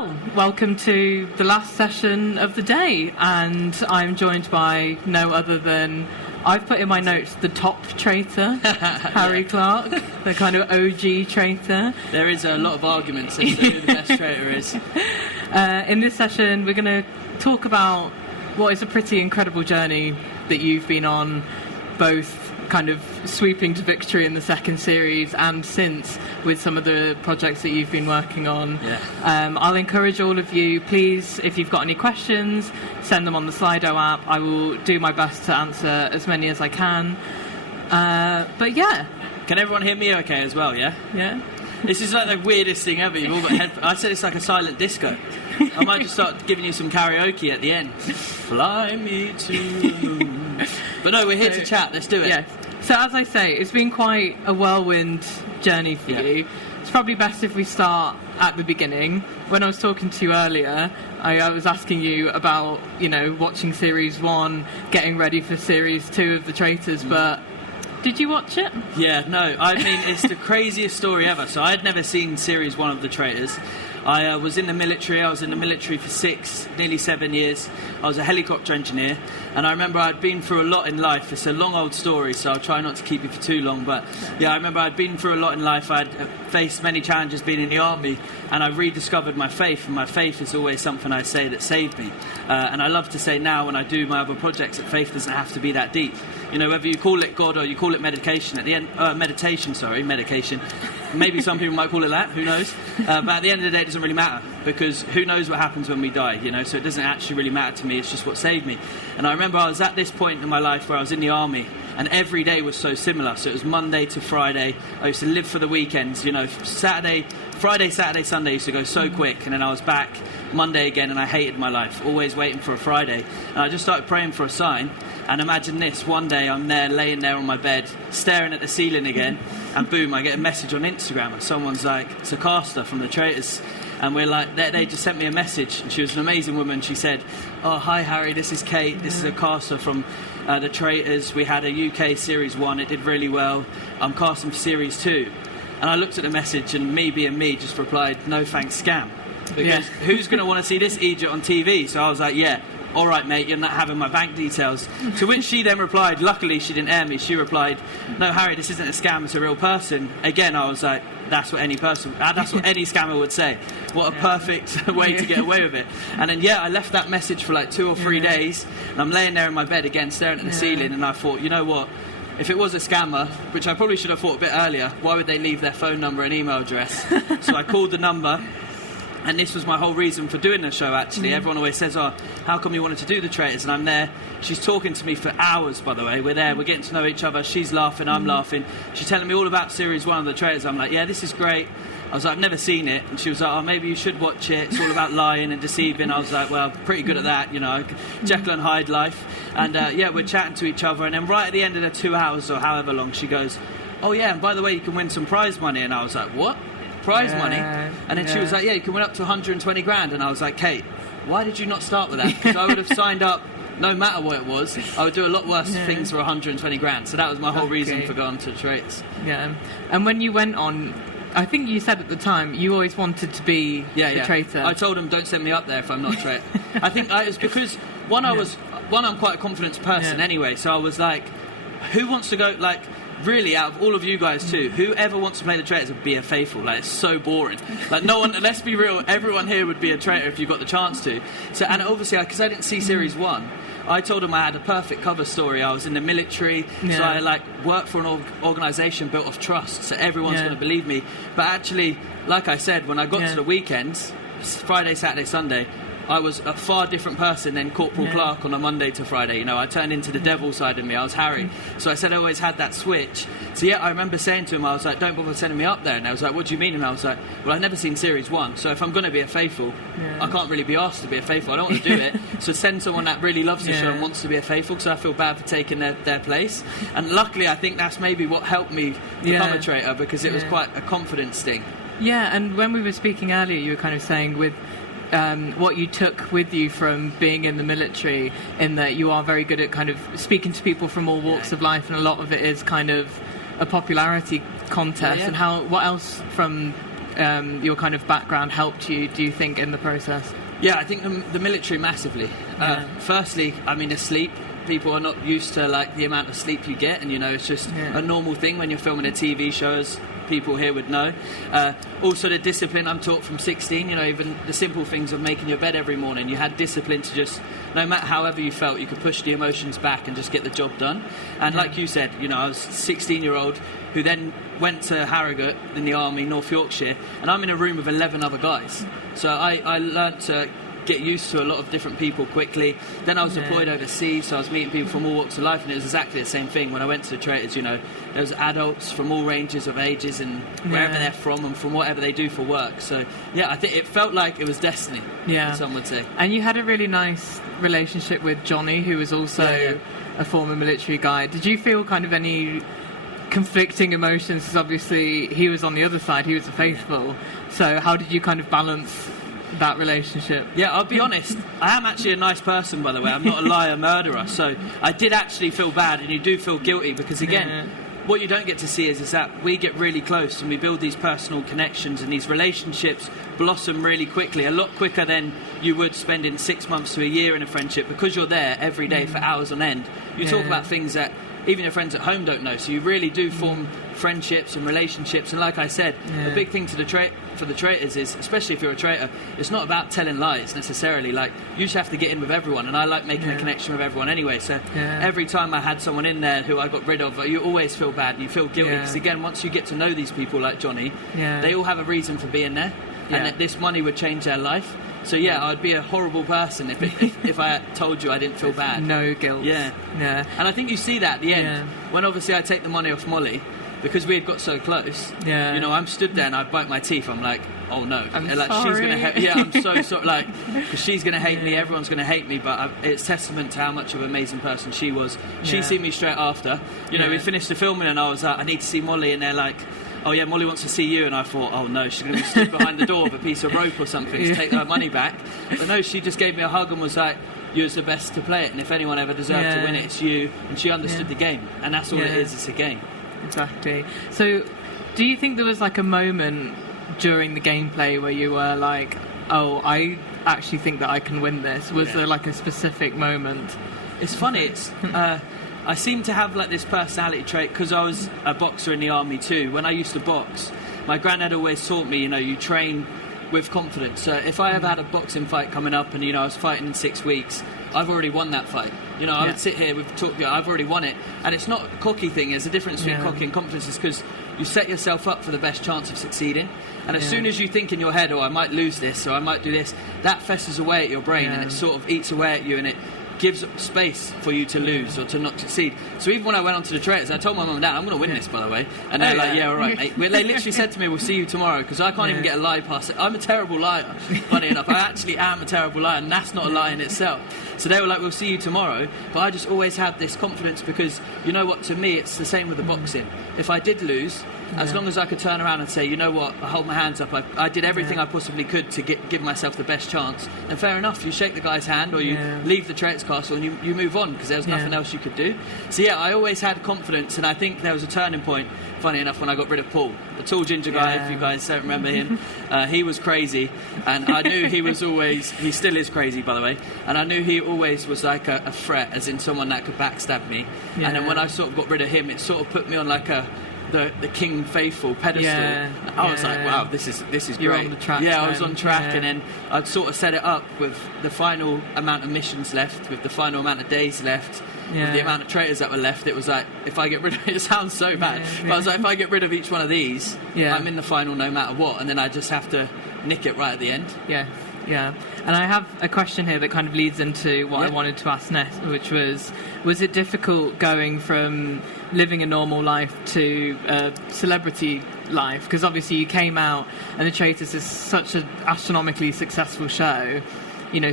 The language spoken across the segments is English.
Well, welcome to the last session of the day, and I'm joined by no other than, I've put in my notes, the top traitor, Harry Clark, the kind of OG traitor. There is a lot of arguments as to who the best traitor is. In this session, we're going to talk about what is a pretty incredible journey that you've been on, both kind of sweeping to victory in the second series and since with some of the projects that you've been working on. I'll encourage all of you, please, if you've got any questions, send them on the Slido app. I will do my best to answer as many as I can. But yeah. Can everyone hear me okay as well, yeah? Yeah. This is like the weirdest thing ever. You've all got headphones. I said it's like a silent disco. I might just start giving you some karaoke at the end. Fly me to the moon. But no, we're here to chat. Let's do it. Yes. So as I say, it's been quite a whirlwind journey for you. It's probably best if we start at the beginning. When I was talking to you earlier, I was asking you about, watching Series 1, getting ready for Series 2 of the Traitors, but did you watch it? Yeah, no. I mean, it's the craziest story ever. So I had never seen Series 1 of the Traitors. I was in the military. I was in the military for nearly 7 years. I was a helicopter engineer, and I remember I'd been through a lot in life. It's a long old story, so I'll try not to keep you for too long. But yeah, I remember I'd been through a lot in life. I'd faced many challenges being in the army, and I rediscovered my faith. And my faith is always something I say that saved me. And I love to say now when I do my other projects that faith doesn't have to be that deep. Whether you call it God or you call it medication, at the end, medication. Maybe some people might call it that, who knows? But at the end of the day, it doesn't really matter, because who knows what happens when we die, so it doesn't actually really matter to me. It's just what saved me. And I remember I was at this point in my life where I was in the army, and every day was so similar. So it was Monday to Friday. I used to live for the weekends, Friday, Saturday, Sunday used to go so quick, and then I was back Monday again, and I hated my life, always waiting for a Friday. And I just started praying for a sign. And imagine this, one day I'm there, laying there on my bed, staring at the ceiling again, and boom, I get a message on Instagram, and someone's like, it's a caster from the Traitors. And we're like, they just sent me a message, and she was an amazing woman. She said, oh, hi Harry, this is Kate, this is a caster from the Traitors. We had a UK Series 1, it did really well. I'm casting for Series 2. And I looked at the message, and me being me just replied, no thanks, scam. Because who's going to want to see this idiot on TV? So I was like, yeah. All right, mate, you're not having my bank details. To which she then replied, luckily she didn't air me, she replied, no, Harry, this isn't a scam, it's a real person. Again, I was like, that's what any scammer would say. What a perfect way to get away with it. And then, I left that message for like 2 or 3 days, and I'm laying there in my bed again, staring at the ceiling, and I thought, you know what? If it was a scammer, which I probably should have thought a bit earlier, why would they leave their phone number and email address? So I called the number. And this was my whole reason for doing the show, actually. Everyone always says, oh, how come you wanted to do the Traitors? And I'm there. She's talking to me for hours, by the way. We're there. We're getting to know each other. She's laughing. I'm laughing. She's telling me all about Series 1 of the Traitors. I'm like, yeah, this is great. I was like, I've never seen it. And she was like, oh, maybe you should watch it. It's all about lying and deceiving. I was like, well, pretty good at that, Jekyll and Hyde life. And, we're chatting to each other. And then right at the end of the 2 hours or however long, she goes, oh, yeah, and by the way, you can win some prize money. And I was like, what? Prize money? And then she was like, yeah, you can win up to 120 grand. And I was like, Kate, why did you not start with that? Because I would have signed up no matter what it was. I would do a lot worse things for 120 grand. So that was my whole reason for going to the Traitors. Yeah. And when you went on, I think you said at the time you always wanted to be the traitor. I told them, don't send me up there if I'm not a traitor. I think it was because I'm quite a confidence person anyway. So I was like, who wants to go, really, out of all of you guys too, whoever wants to play the Traitors would be a faithful. It's so boring. No one, let's be real, everyone here would be a traitor if you got the chance to. So, and obviously, because I didn't see Series 1, I told them I had a perfect cover story. I was in the military, so I worked for an organisation built off trust, so everyone's going to believe me. But actually, like I said, when I got to the weekends, Friday, Saturday, Sunday, I was a far different person than Corporal Clark on a Monday to Friday. I turned into the devil side of me. I was Harry. So I said I always had that switch. So I remember saying to him, I was like, don't bother sending me up there. And I was like, what do you mean? And I was like, well, I've never seen Series 1. So if I'm going to be a faithful, I can't really be asked to be a faithful. I don't want to do it. So send someone that really loves the show and wants to be a faithful, because I feel bad for taking their place. And luckily, I think that's maybe what helped me become a traitor, because it was quite a confidence thing. Yeah, and when we were speaking earlier, you were kind of saying with what you took with you from being in the military, in that you are very good at kind of speaking to people from all walks of life, and a lot of it is kind of a popularity contest. And what else from your kind of background helped you, do you think, in the process? Yeah, I think the military massively. Firstly, I mean, the sleep. People are not used to like the amount of sleep you get, and it's just a normal thing when you're filming a TV show, as people here would know. Also, the discipline I'm taught from 16. Even the simple things of making your bed every morning. You had discipline to just, no matter however you felt, you could push the emotions back and just get the job done. And like you said, I was a 16-year-old who then went to Harrogate in the army, North Yorkshire, and I'm in a room with 11 other guys. So I learnt to get used to a lot of different people quickly. Then I was deployed overseas, so I was meeting people from all walks of life, and it was exactly the same thing. When I went to the Traitors, there was adults from all ranges of ages and wherever they're from and from whatever they do for work. So, I think it felt like it was destiny, some would say. And you had a really nice relationship with Johnny, who was also a former military guy. Did you feel kind of any conflicting emotions? Because obviously he was on the other side, he was a faithful. So how did you kind of balance that relationship? Yeah, I'll be honest, I am actually a nice person, by the way. I'm not a liar murderer, so I did actually feel bad, and you do feel guilty, because again, what you don't get to see is that we get really close and we build these personal connections, and these relationships blossom really quickly, a lot quicker than you would spending 6 months to a year in a friendship, because you're there every day for hours on end. You talk about things that even your friends at home don't know, so you really do form friendships and relationships. And like I said, the big thing for the Traitors is, especially if you're a traitor, it's not about telling lies necessarily. Like, you just have to get in with everyone, and I like making a connection with everyone anyway. So every time I had someone in there who I got rid of, you always feel bad and you feel guilty, because again, once you get to know these people like Johnny, they all have a reason for being there, and that this money would change their life. So I'd be a horrible person if I told you I didn't feel bad. No guilt. Yeah. And I think you see that at the end, when obviously I take the money off Molly, because we had got so close. I'm stood there and I bite my teeth. I'm like, oh no, I'm like sorry. she's gonna I'm so sorry, like, because she's gonna hate me. Everyone's gonna hate me. But it's testament to how much of an amazing person she was. She seen me straight after. We finished the filming, and I was like, I need to see Molly, and they're like, oh yeah, Molly wants to see you. And I thought, oh no, she's going to be stood behind the door with a piece of rope or something to take her money back. But no, she just gave me a hug and was like, you're the best to play it, and if anyone ever deserved to win it, it's you. And she understood the game, and that's all it is, it's a game. Exactly. So do you think there was like a moment during the gameplay where you were like, oh, I actually think that I can win this? Was there like a specific moment? It's funny, it's I seem to have like this personality trait, because I was a boxer in the army too. When I used to box, my granddad always taught me, you train with confidence. So if I ever had a boxing fight coming up and I was fighting in 6 weeks, I've already won that fight. I would sit here with talk. I've already won it, and it's not a cocky thing. There's a difference between cocky and confidence. Is because you set yourself up for the best chance of succeeding. And as soon as you think in your head, oh, I might lose this, or I might do this, that festers away at your brain, and it sort of eats away at you, and it gives space for you to lose or to not succeed. So even when I went onto the Traitors, I told my mum and dad, I'm going to win this, by the way. And they're like, all right, mate. They literally said to me, we'll see you tomorrow, because I can't even get a lie past it. I'm a terrible liar, funny enough. I actually am a terrible liar, and that's not a lie in itself. So they were like, we'll see you tomorrow. But I just always had this confidence, because you know what, to me, it's the same with the boxing. If I did lose, as long as I could turn around and say, you know what, I hold my hands up, I did everything I possibly could to give myself the best chance, then fair enough, you shake the guy's hand, or you leave the Traitors castle and you move on, because there's nothing else you could do. So I always had confidence, and I think there was a turning point, funny enough, when I got rid of Paul, the tall ginger guy, if you guys don't remember him. He was crazy, and I knew he still is crazy, by the way, and I knew he always was like a threat, as in someone that could backstab me. And then when I sort of got rid of him, it sort of put me on like the King Faithful pedestal. I was like, wow, this is great. You're on the track. I was on track, and then I'd sort of set it up with the final amount of missions left, with the final amount of days left, with the amount of traitors that were left. It was like, if I get rid of it sounds so bad, but I was like, if I get rid of each one of these, I'm in the final no matter what, and then I just have to nick it right at the end. Yeah, and I have a question here that kind of leads into what I wanted to ask next, which was it difficult going from living a normal life to a celebrity life? Because obviously you came out, and The Traitors is such an astronomically successful show.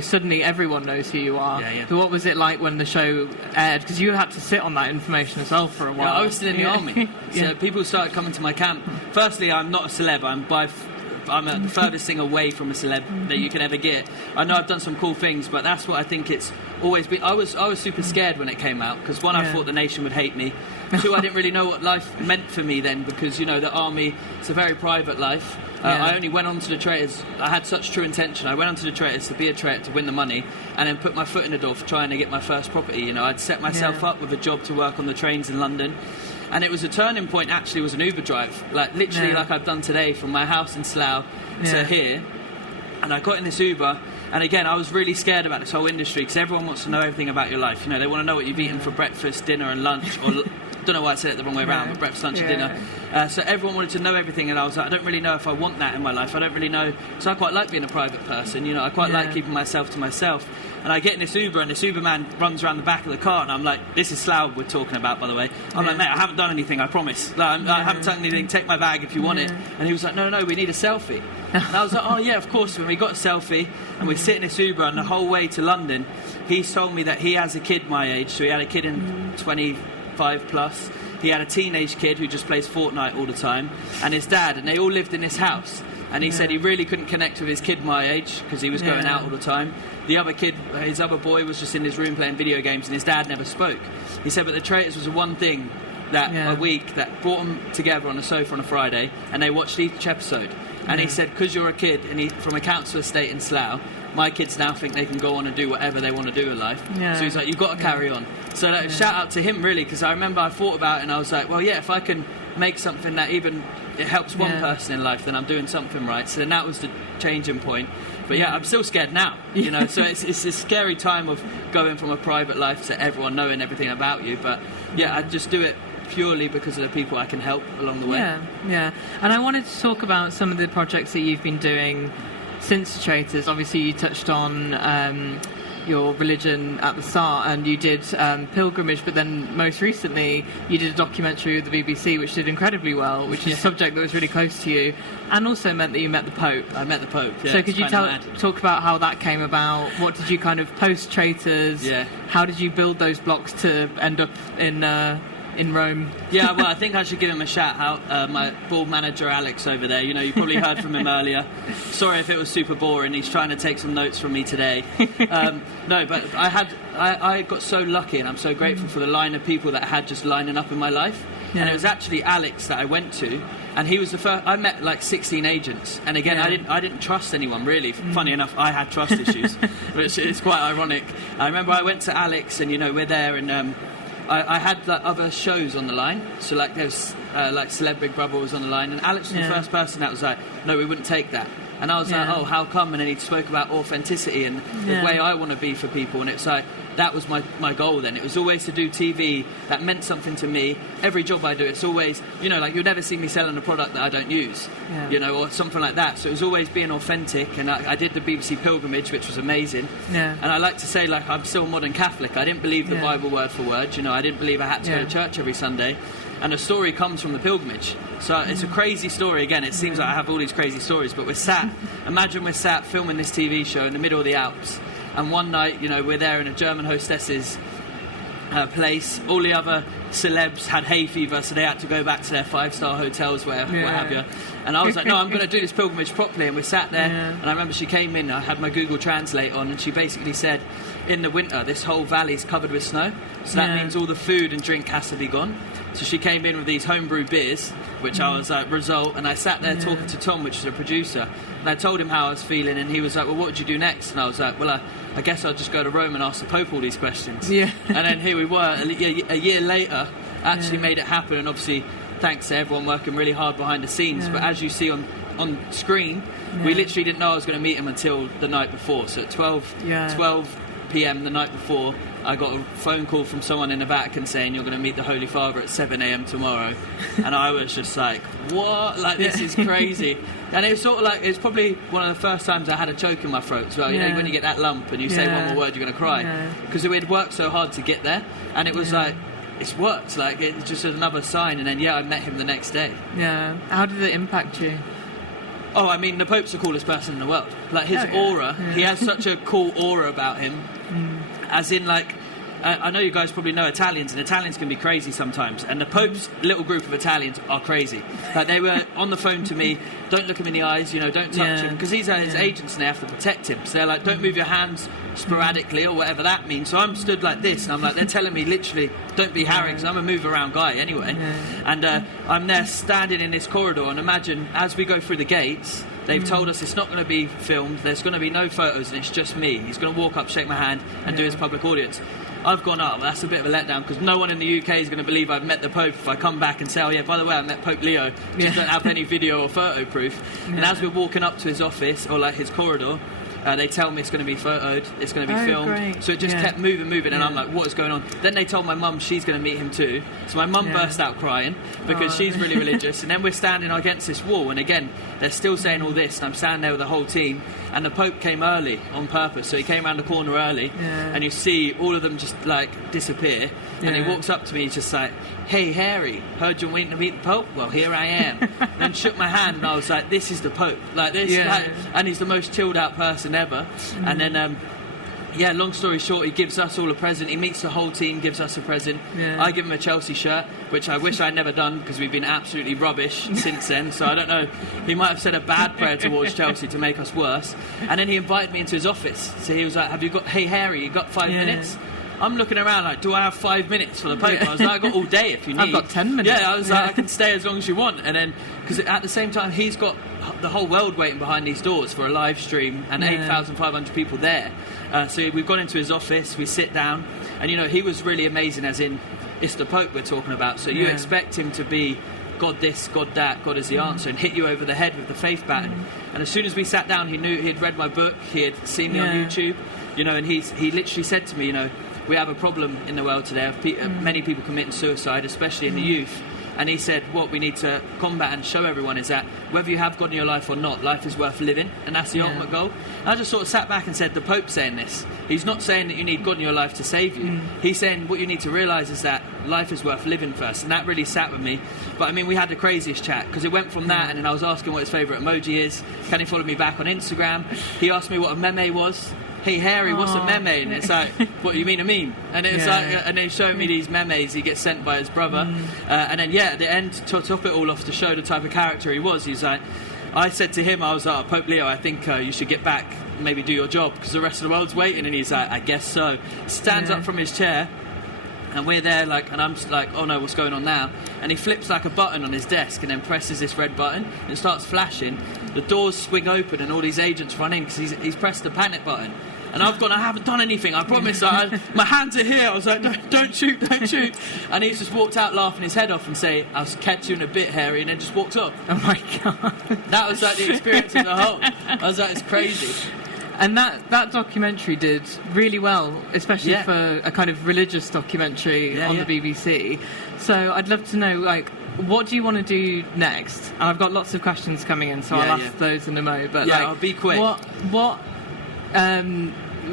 Suddenly everyone knows who you are. But what was it like when the show aired? Because you had to sit on that information as well for a while. I was still in the army, so people started coming to my camp. Firstly, I'm not a celeb. I'm by I'm the furthest thing away from a celeb that you can ever get. I know I've done some cool things, but that's what I think it's always been. I was super scared when it came out, because one, I thought the nation would hate me. Two, I didn't really know what life meant for me then, because, you know, the army, it's a very private life. I only went on to the Traitors. I had such true intention. I went on to the Traitors to be a traitor, to win the money, and then put my foot in the door for trying to get my first property. You know, I'd set myself up with a job to work on the trains in London. And it was a turning point, actually, was an Uber drive. Like, literally, like I've done today, from my house in Slough to here. And I got in this Uber, and again, I was really scared about this whole industry, because everyone wants to know everything about your life. You know, they want to know what you've eaten for breakfast, dinner, and lunch, or... I don't know why I said it the wrong way around, but breakfast, lunch and dinner. So everyone wanted to know everything, and I was like, I don't really know if I want that in my life. I don't really know, because I quite like being a private person, you know, I quite like keeping myself to myself. And I get in this Uber, and this Uber man runs around the back of the car, and I'm like, this is Slough we're talking about, by the way. I'm like, mate, I haven't done anything, I promise. Like, I haven't done anything, take my bag if you want it. And he was like, no, we need a selfie. And I was like, oh yeah, of course. When we got a selfie, and we sit in this Uber, and the whole way to London, he told me that he has a kid my age, so he had a kid in 25 plus. He had a teenage kid who just plays Fortnite all the time, and his dad, and they all lived in this house. And he said he really couldn't connect with his kid my age, because he was going out all the time. The other kid, his other boy, was just in his room playing video games, and his dad never spoke. He said, but the Traitors was the one thing that a week that brought them together on a sofa on a Friday, and they watched each episode. And he said, because you're a kid, and from a council estate in Slough, my kids now think they can go on and do whatever they want to do in life. So he's like, you've got to carry on. So shout out to him, really, because I remember I thought about it, and I was like, well, yeah, if I can make something that even it helps one person in life, then I'm doing something right. So then that was the changing point. But yeah, I'm still scared now, you know. So it's a scary time of going from a private life to everyone knowing everything about you. But yeah, I just do it purely because of the people I can help along the way. Yeah. And I wanted to talk about some of the projects that you've been doing since Traitors. Obviously, you touched on your religion at the start, and you did Pilgrimage, but then most recently you did a documentary with the BBC which did incredibly well, which is a subject that was really close to you, and also meant that you met the Pope. I met the Pope, So could you talk about how that came about? What did you kind of post Traitors? How did you build those blocks to end up in Rome? Yeah, well, I think I should give him a shout out. My board manager Alex over there, you know, you probably heard from him earlier. Sorry if it was super boring, he's trying to take some notes from me today. No, but I got so lucky, and I'm so grateful for the line of people that I had just lining up in my life. And it was actually Alex that I went to, and he was the first. I met like 16 agents, and again, I didn't trust anyone really. Funny enough, I had trust issues, but it's quite ironic. I remember I went to Alex, and you know, we're there, and I had like other shows on the line, so like there's like Celeb Big Brother was on the line, and Alex was the first person that was like, no, we wouldn't take that. And I was like, oh, how come? And then he spoke about authenticity and the way I want to be for people. And it's like, that was my goal then. It was always to do TV that meant something to me. Every job I do, it's always, you know, like you'll never see me selling a product that I don't use, you know, or something like that. So it was always being authentic. And I did the BBC Pilgrimage, which was amazing. And I like to say, like, I'm still a modern Catholic. I didn't believe the Bible word for word. You know, I didn't believe I had to go to church every Sunday. And the story comes from the pilgrimage. So it's a crazy story. Again, it seems like I have all these crazy stories, but imagine we're sat filming this TV show in the middle of the Alps, and one night, you know, we're there in a German hostess's place. All the other celebs had hay fever, so they had to go back to their 5-star hotels, what have you. And I was like, no, I'm going to do this pilgrimage properly. And we sat there, and I remember she came in, I had my Google Translate on, and she basically said, in the winter, this whole valley is covered with snow, so that means all the food and drink has to be gone. So she came in with these homebrew beers, which I was like, result, and I sat there talking to Tom, which is a producer, and I told him how I was feeling, and he was like, well, what would you do next? And I was like, well, I guess I'll just go to Rome and ask the Pope all these questions. And then here we were, a year later, actually made it happen, and obviously thanks to everyone working really hard behind the scenes, but as you see on screen, we literally didn't know I was going to meet him until the night before. So at 12 p.m. the night before, I got a phone call from someone in the Vatican saying you're going to meet the Holy Father at 7 a.m. tomorrow. And I was just like, what? Like, this is crazy. And it was sort of like, it's probably one of the first times I had a choke in my throat as well. You know, when you get that lump and you say one more word, you're going to cry. Because we'd worked so hard to get there. And it was like, it's worked. Like, it's just another sign. And then, I met him the next day. How did it impact you? Oh, I mean, the Pope's the coolest person in the world. Like, his aura, he has such a cool aura about him. As in, like, I know you guys probably know Italians, and Italians can be crazy sometimes. And the Pope's little group of Italians are crazy. Like, they were on the phone to me, don't look him in the eyes, don't touch him, because he's his agents and they have to protect him. So they're like, don't move your hands sporadically or whatever that means. So I'm stood like this, and I'm like, they're telling me literally, don't be harried, because I'm a move around guy anyway. And I'm there standing in this corridor, and imagine as we go through the gates, they've told us it's not going to be filmed, there's going to be no photos, and it's just me. He's going to walk up, shake my hand, and do his public audience. I've gone up. That's a bit of a letdown, because no one in the UK is going to believe I've met the Pope if I come back and say, oh yeah, by the way, I met Pope Leo. Just don't have any video or photo proof. And as we're walking up to his office, or like his corridor, they tell me it's going to be photoed, it's going to be filmed. Great. So it just kept moving, and I'm like, what is going on? Then they told my mum she's going to meet him too. So my mum burst out crying, because she's really religious. And then we're standing against this wall, and again, they're still saying all this, and I'm standing there with the whole team. And the Pope came early on purpose, so he came around the corner early, and you see all of them just like disappear. And he walks up to me, he's just like, hey Harry, heard you're waiting to meet the Pope? Well, here I am. Then shook my hand, and I was like, this is the Pope, like this, and he's the most chilled out person ever. And then long story short, he gives us all a present. He meets the whole team, gives us a present. I give him a Chelsea shirt, which I wish I'd never done, because we've been absolutely rubbish since then. So I don't know, he might have said a bad prayer towards Chelsea to make us worse. And then he invited me into his office. So he was like, hey Harry, you got 5 minutes? I'm looking around like, do I have 5 minutes for the Pope? I was like, I've got all day if you need. I've got 10 minutes. Yeah, I was like, I can stay as long as you want. And then, because at the same time, he's got the whole world waiting behind these doors for a live stream, and 8,500 people there. So we've gone into his office, we sit down, and he was really amazing, as in, it's the Pope we're talking about. So you expect him to be God this, God that, God is the answer, and hit you over the head with the faith baton. And as soon as we sat down, he knew, he had read my book, he had seen me on YouTube, and he literally said to me, we have a problem in the world today of many people committing suicide, especially in the youth. And he said, what we need to combat and show everyone is that whether you have God in your life or not, life is worth living, and that's the ultimate goal. And I just sort of sat back and said, the Pope's saying this. He's not saying that you need God in your life to save you. He's saying what you need to realise is that life is worth living first, and that really sat with me. But I mean, we had the craziest chat, because it went from that, and then I was asking what his favourite emoji is. Can he follow me back on Instagram? He asked me what a meme was. Hey Harry, what's a meme? And it's like, what, you mean a meme? And it's like, and then he's showing me these memes he gets sent by his brother. And then at the end, to top it all off, to show the type of character he was, he's like, I said to him, I was like, Pope Leo, I think you should get back, maybe do your job, because the rest of the world's waiting. And he's like, I guess so. Stands up from his chair, and we're there like, and I'm just like, oh no, what's going on now? And he flips like a button on his desk, and then presses this red button, and it starts flashing. The doors swing open, and all these agents run in, because he's pressed the panic button. And I've gone, I haven't done anything, I promise. My hands are here. I was like, don't shoot. And he's just walked out laughing his head off and say, I'll catch you in a bit, Harry, and then just walked off. Oh my God. That was like the experience as a whole. I was like, it's crazy. And that documentary did really well, especially for a kind of religious documentary on the BBC. So I'd love to know, like, what do you want to do next? And I've got lots of questions coming in, so I'll ask those in a mo. But I'll be quick. What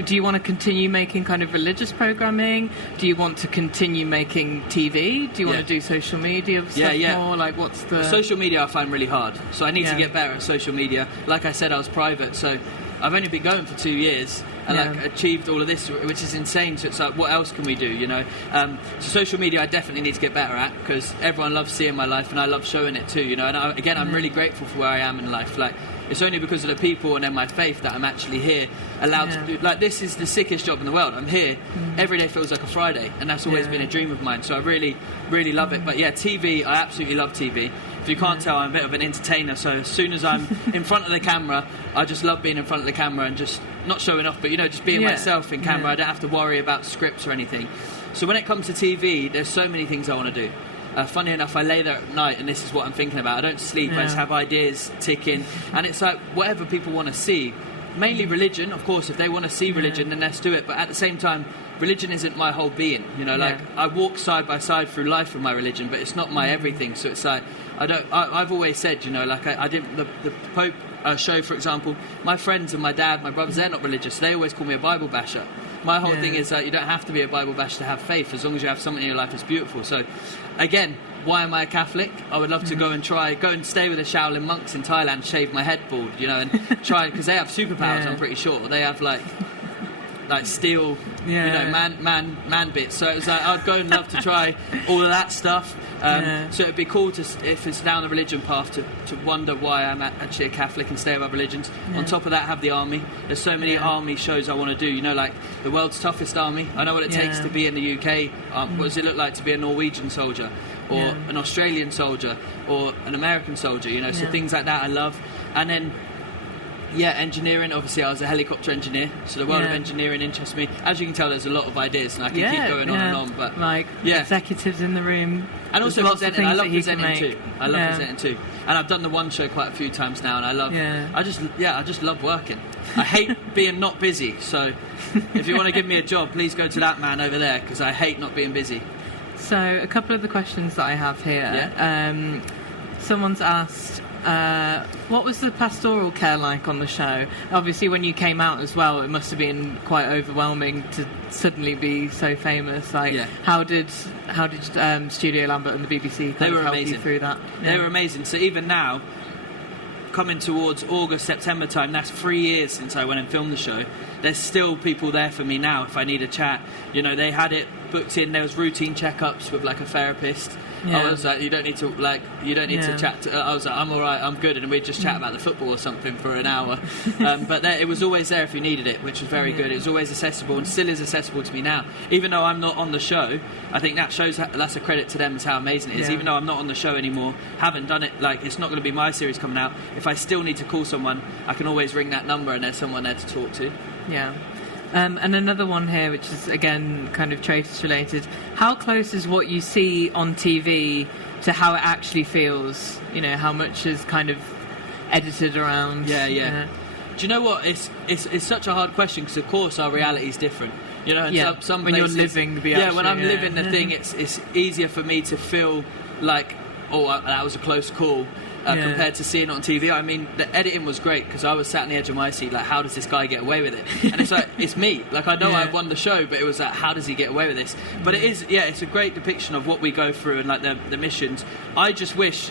do you want to continue making kind of religious programming? Do you want to continue making TV? Do you want to do social media stuff more? Like, what's the... Social media I find really hard, so I need to get better at social media. Like I said, I was private, so I've only been going for 2 years and like achieved all of this, which is insane. So it's like, what else can we do, So social media I definitely need to get better at, because everyone loves seeing my life and I love showing it too, And I'm really grateful for where I am in life. Like, it's only because of the people and then my faith that I'm actually here, allowed to do. Like, this is the sickest job in the world. I'm here. Every day feels like a Friday, and that's always been a dream of mine. So I really, really love it. But TV, I absolutely love TV. If you can't tell, I'm a bit of an entertainer. So as soon as I'm in front of the camera, I just love being in front of the camera and just not showing off, but just being myself in camera. I don't have to worry about scripts or anything. So when it comes to TV, there's so many things I want to do. Funny enough, I lay there at night and this is what I'm thinking about. I don't sleep, I just have ideas ticking. And it's like, whatever people want to see. Mainly religion, of course. If they want to see religion, then let's do it. But at the same time, religion isn't my whole being. Like, I walk side by side through life with my religion, but it's not my everything. So it's like, I've always said, like, I didn't, the Pope show, for example, my friends and my dad, my brothers, they're not religious. They always call me a Bible basher. My whole thing is that you don't have to be a Bible basher to have faith, as long as you have something in your life that's beautiful. So, again, why am I a Catholic? I would love to go and stay with the Shaolin monks in Thailand, shave my head bald, and try, because they have superpowers, I'm pretty sure. They have, like, like steel, man bits. So it was like I'd go and love to try all of that stuff. So it'd be cool to, if it's down the religion path, to wonder why I'm actually a Catholic and stay above religions. On top of that, have the army. There's so many army shows I want to do. You know, like the world's toughest army. I know what it takes to be in the UK. What does it look like to be a Norwegian soldier, or an Australian soldier, or an American soldier? You know, so things like that I love. And then engineering. Obviously, I was a helicopter engineer, so the world of engineering interests me. As you can tell, there's a lot of ideas, and I can keep going on and on. But like executives in the room, and also presenting. I love presenting too. I love presenting too, and I've done the one show quite a few times now, and I love. I just love working. I hate being not busy. So, if you want to give me a job, please go to that man over there, because I hate not being busy. So, a couple of the questions that I have here. Someone's asked, what was the pastoral care like on the show? Obviously, when you came out as well, it must have been quite overwhelming to suddenly be so famous. How did Studio Lambert and the BBC help you through that? They were amazing. So even now, coming towards August, September time, that's 3 years since I went and filmed the show. There's still people there for me now if I need a chat. You know, they had it booked in. There was routine checkups with like a therapist. I was like, you don't need to chat. I was like, I'm all right, I'm good, and we'd just chat about the football or something for an hour. But it was always there if you needed it, which was very good. It was always accessible, and still is accessible to me now. Even though I'm not on the show, I think that shows that's a credit to them as how amazing it is. Even though I'm not on the show anymore, haven't done it, like it's not going to be my series coming out. If I still need to call someone, I can always ring that number, and there's someone there to talk to. Yeah. And another one here, which is again kind of Traitors related. How close is what you see on TV to how it actually feels? You know, how much is kind of edited around? Yeah. Do you know what? It's such a hard question, because of course our reality is different. You know, and some when places, you're living the when I'm living the thing, it's easier for me to feel like, that was a close call. Compared to seeing it on TV. I mean, the editing was great, because I was sat on the edge of my seat like, how does this guy get away with it? And it's like, it's me. Like, I know I won the show, but it was like, how does he get away with this? But it is, it's a great depiction of what we go through and like the missions. I just wish,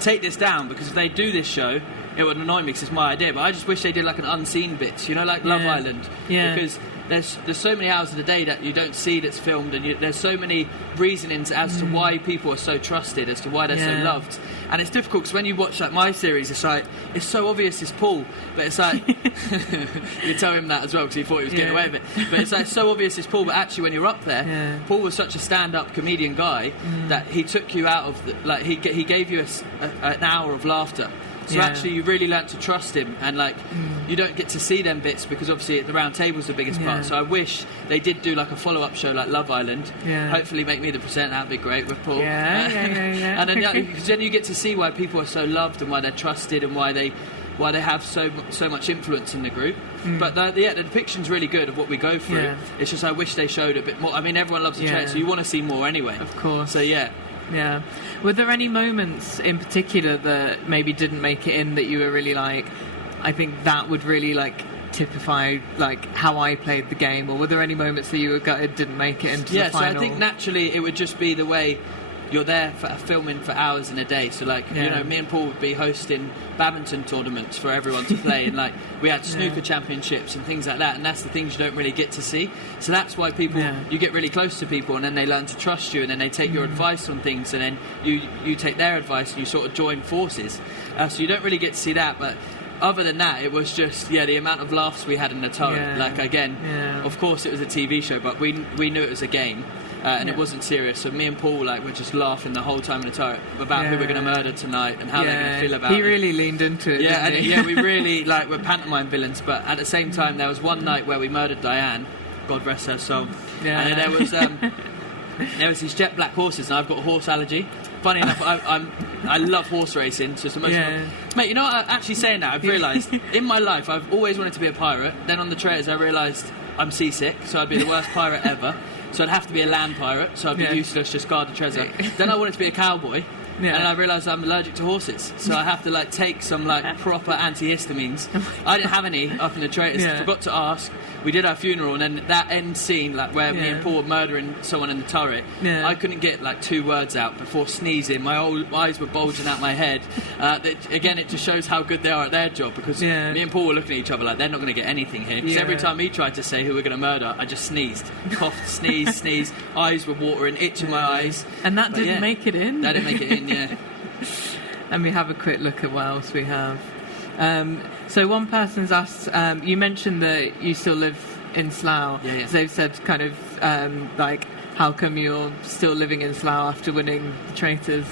take this down, because if they do this show, it would annoy me because it's my idea, but I just wish they did like an unseen bits, you know, like Love Island. Because there's so many hours of the day that you don't see that's filmed, and there's so many reasonings as to why people are so trusted, as to why they're so loved. And it's difficult, because when you watch like my series, it's like, it's so obvious it's Paul, but it's like you tell him that as well, because he thought he was getting away with it, but it's like so obvious it's Paul, but actually when you're up there, Paul was such a stand-up comedian guy that he took you out of he gave you an hour of laughter. So actually you really learnt to trust him, and like you don't get to see them bits, because obviously the round table's the biggest part. So I wish they did do like a follow-up show like Love Island. Hopefully make me the presenter, that'd be great with Paul. And then you get to see why people are so loved, and why they're trusted, and why they have so much influence in the group. But the depiction's really good of what we go through. It's just I wish they showed a bit more. I mean, everyone loves the trailer, so you want to see more anyway. Of course. So Yeah. Were there any moments in particular that maybe didn't make it in that you were really like, I think that would really like typify like how I played the game? Or were there any moments that you were gutted didn't make it into the final? So I think naturally it would just be the way you're there for filming for hours in a day. So like, you know, me and Paul would be hosting badminton tournaments for everyone to play, and like we had snooker championships and things like that, and that's the things you don't really get to see. So that's why people you get really close to people, and then they learn to trust you, and then they take your advice on things, and then you take their advice, and you sort of join forces. So you don't really get to see that, but other than that, it was just the amount of laughs we had in the turret. Like again, of course it was a TV show, but we knew it was a game. And it wasn't serious, so me and Paul were just laughing the whole time in the turret about who we're going to murder tonight and how they're going to feel about it. He really leaned into it. We really we're pantomime villains, but at the same time there was one night where we murdered Diane, God rest her soul. And there was these jet black horses, and I've got a horse allergy. Funny enough, I love horse racing, so it's the most mate, you know what, actually saying that, I've realised in my life I've always wanted to be a pirate. Then on the Traitors I realised I'm seasick, so I'd be the worst pirate ever. So I'd have to be a land pirate, so I'd be useless, just guard the treasure. Then I wanted to be a cowboy, Yeah. And I realised I'm allergic to horses, so I have to like take some like proper antihistamines. I didn't have any up in the Traitors. Yeah. Forgot to ask. We did our funeral, and then that end scene, like where me Yeah. and Paul were murdering someone in the turret, Yeah. I couldn't get like 2 words out before sneezing. My eyes were bulging out my head. Again, it just shows how good they are at their job, because Yeah. me and Paul were looking at each other like they're not going to get anything here. Because Yeah. every time he tried to say who we're going to murder, I just sneezed, coughed, sneezed, sneezed. Eyes were watering, itching my eyes. And that But didn't yeah. make it in. That didn't make it in, yeah. And we have a quick look at what else we have. So one person's asked, you mentioned that you still live in Slough. Yeah. So they've said kind of like, how come you're still living in Slough after winning the Traitors?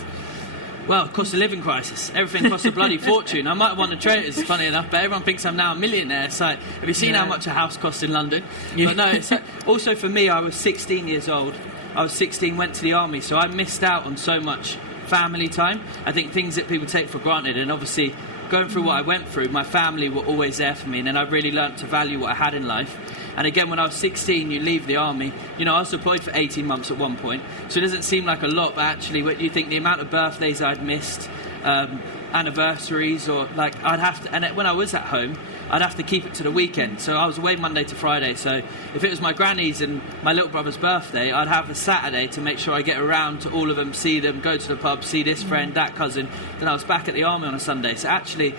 Well, cost of living crisis. Everything costs a bloody fortune. I might have won the Traitors, funny enough, but everyone thinks I'm now a millionaire. So, have you seen how much a house costs in London? Yeah. But no, it's, also for me, I was 16 years old. I was 16, went to the army, so I missed out on so much family time. I think things that people take for granted, and obviously going through what I went through, my family were always there for me, and then I really learnt to value what I had in life. And again, when I was 16, you leave the army. You know, I was deployed for 18 months at one point, so it doesn't seem like a lot, but actually, when you think the amount of birthdays I'd missed, anniversaries, or like I'd have to, and when I was at home, I'd have to keep it to the weekend. So I was away Monday to Friday. So if it was my granny's and my little brother's birthday, I'd have a Saturday to make sure I get around to all of them, see them, go to the pub, see this friend, that cousin. Then I was back at the army on a Sunday. So actually,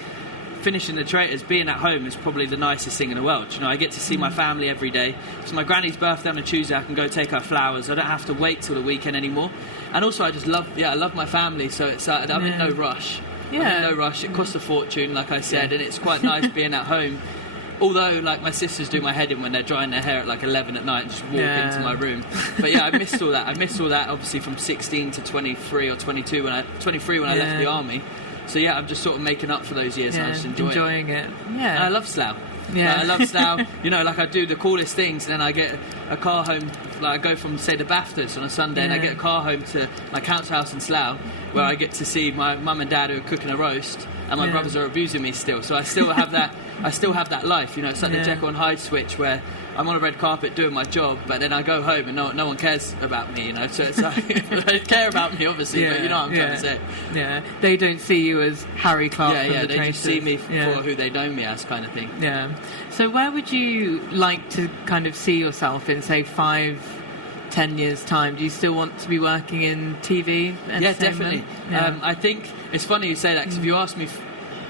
finishing the Traitors, being at home is probably the nicest thing in the world. You know, I get to see my family every day. It's my granny's birthday on a Tuesday. I can go take her flowers. I don't have to wait till the weekend anymore. And also, I just love, I love my family. So it's I'm in no rush. I'm in no rush. It costs a fortune, like I said, and it's quite nice being at home. Although, like, my sisters do my head in when they're drying their hair at like 11 at night and just walk into my room. But yeah, I missed all that. I missed all that, obviously, from 16 to 23 or 22 when I left the army. So yeah, I'm just sort of making up for those years and I just enjoying it. Yeah. And I love Slough. Yeah. I love Slough. You know, like I do the coolest things, and then I get a car home. Like I go from, say, the BAFTAs on a Sunday, and I get a car home to my council house in Slough, where I get to see my mum and dad who are cooking a roast, and my brothers are abusing me still. So I still have that. I still have that life. You know, it's like the Jekyll and Hyde switch, where I'm on a red carpet doing my job, but then I go home and no one cares about me. You know, so it's like they care about me, obviously, but you know what I'm trying to say. Yeah, they don't see you as Harry Clark. Yeah, from the they Traitors. just see me for who they know me as, kind of thing. Yeah. So where would you like to kind of see yourself in, say, 5-10 years' time? Do you still want to be working in TV? Yeah, definitely. Yeah. I think it's funny you say that, because if you asked me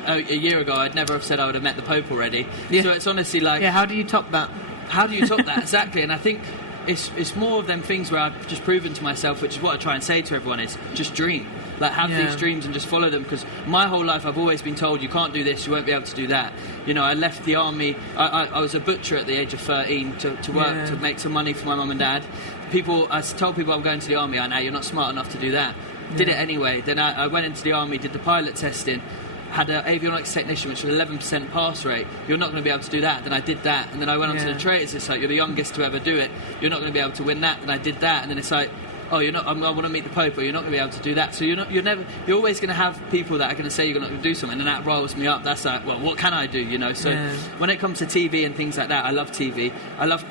a year ago, I'd never have said I would have met the Pope already. Yeah. So it's honestly like... Yeah, how do you top that? How do you top that? Exactly. And I think it's more of them things where I've just proven to myself, which is what I try and say to everyone, is just dream. Like, have these dreams and just follow them, because my whole life I've always been told you can't do this, you won't be able to do that. You know, I left the army. I was a butcher at the age of 13 to work, to make some money for my mum and dad. I told people I'm going to the army. I know you're not smart enough to do that. Did it anyway. Then I went into the army, did the pilot testing, had an avionics technician, which was 11% pass rate. You're not going to be able to do that. Then I did that, and then I went on to the Traitors. It's like, you're the youngest to ever do it. You're not going to be able to win that. Then I did that, and then it's like, oh, you're not. I want to meet the Pope, but you're not going to be able to do that. So you're always going to have people that are going to say you're not going to do something, and that riles me up. That's like, well, what can I do? You know. So when it comes to TV and things like that, I love TV. I love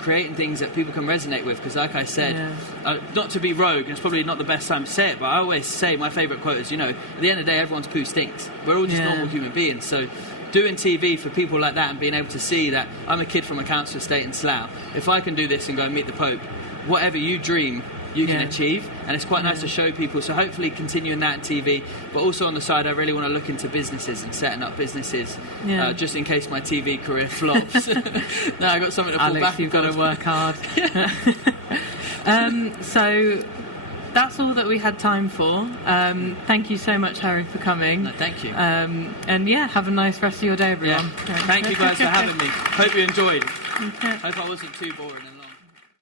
creating things that people can resonate with, because like I said, not to be rogue, it's probably not the best time to say it, but I always say my favourite quote is, you know, at the end of the day, everyone's poo stinks. We're all just normal human beings. So doing TV for people like that and being able to see that I'm a kid from a council estate in Slough, if I can do this and go and meet the Pope, whatever you dream, you can achieve, and it's quite nice to show people. So hopefully continuing that in TV, but also on the side I really want to look into businesses and setting up businesses, just in case my TV career flops. Now I've got something to fall back. You've got to work hard. So that's all that we had time for. Thank you so much, Harry, for coming. No, thank you. And have a nice rest of your day, everyone. Thank you guys for having me. Hope you enjoyed. Hope I wasn't too boring.